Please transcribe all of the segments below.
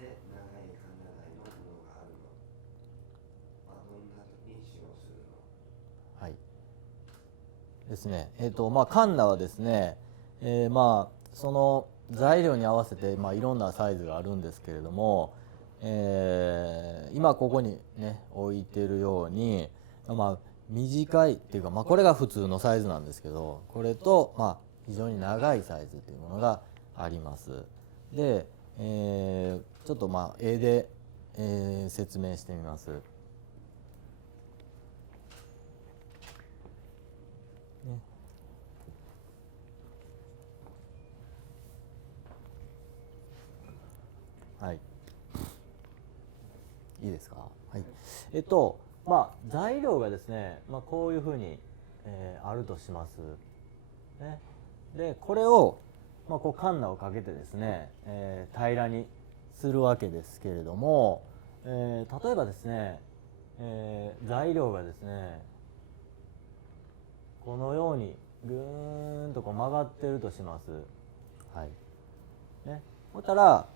ぜ長いカンナ大のものがあるの、どんな時に使用するの。はいですね。カンナはですね、その材料に合わせて、いろんなサイズがあるんですけれども、今ここにね置いてるように、短いっていうか、これが普通のサイズなんですけど、これと、非常に長いサイズというものがあります。で、ちょっと絵で、説明してみます。ね、はい、いいですか。はい。材料がですね、こういうふうに、あるとします。ね。で、これを、こうカンナをかけてですね、平らにするわけですけれども、例えばですね、材料がですね、このようにぐーんとこう曲がってるとします。はい。ね。そしたら、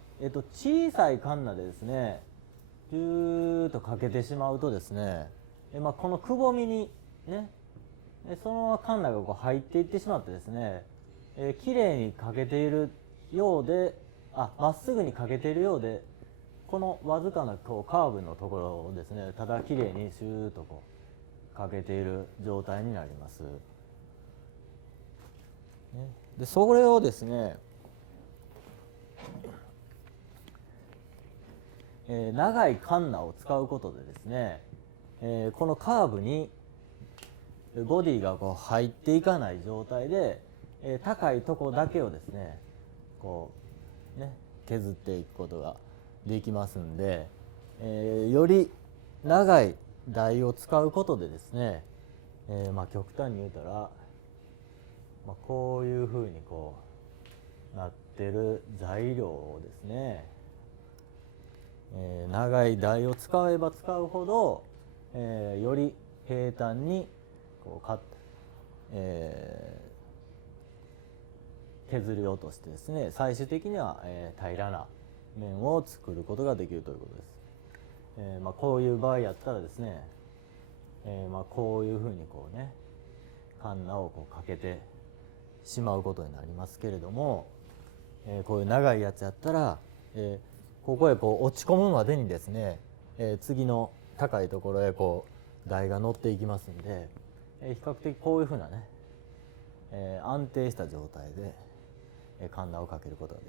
小さいカンナでですね、ギューッとかけてしまうとですね、このくぼみにね、そのままカンナがこう入っていってしまってですね、きれいにかけているようで、まっすぐにかけているようで、このわずかなこうカーブのところをですね、ただきれいにシューッとこうかけている状態になります。でそれをですね、長いカンナを使うことでですね、このカーブにボディがこう入っていかない状態で、高いとこだけをですねこうね削っていくことができますんで、より長い台を使うことでですね、極端に言うたら、こういうふうにこうなってる材料をですね、長い台を使えば使うほど、より平坦にこう削り落としてですね、最終的には、平らな面を作ることができるということです。こういう場合やったらですね、こういうふうにこうねカンナをこうかけてしまうことになりますけれども、こういう長いやつやったら、ここへこう落ち込むまでにですね、次の高いところへこう台が乗っていきますんで、比較的こういうふうなね、安定した状態で、カンナをかけることができ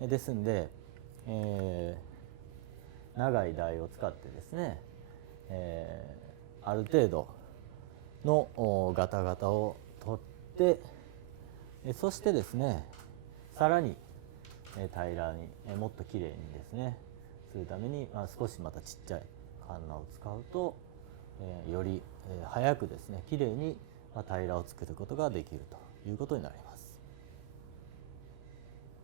ます。ですんで、長い台を使ってですね、ある程度のガタガタを取って、そしてですねさらに平らにもっときれいにですねするために、少しまたちっちゃいカンナを使うと、より早くですねきれいに平らを作ることができるということになります。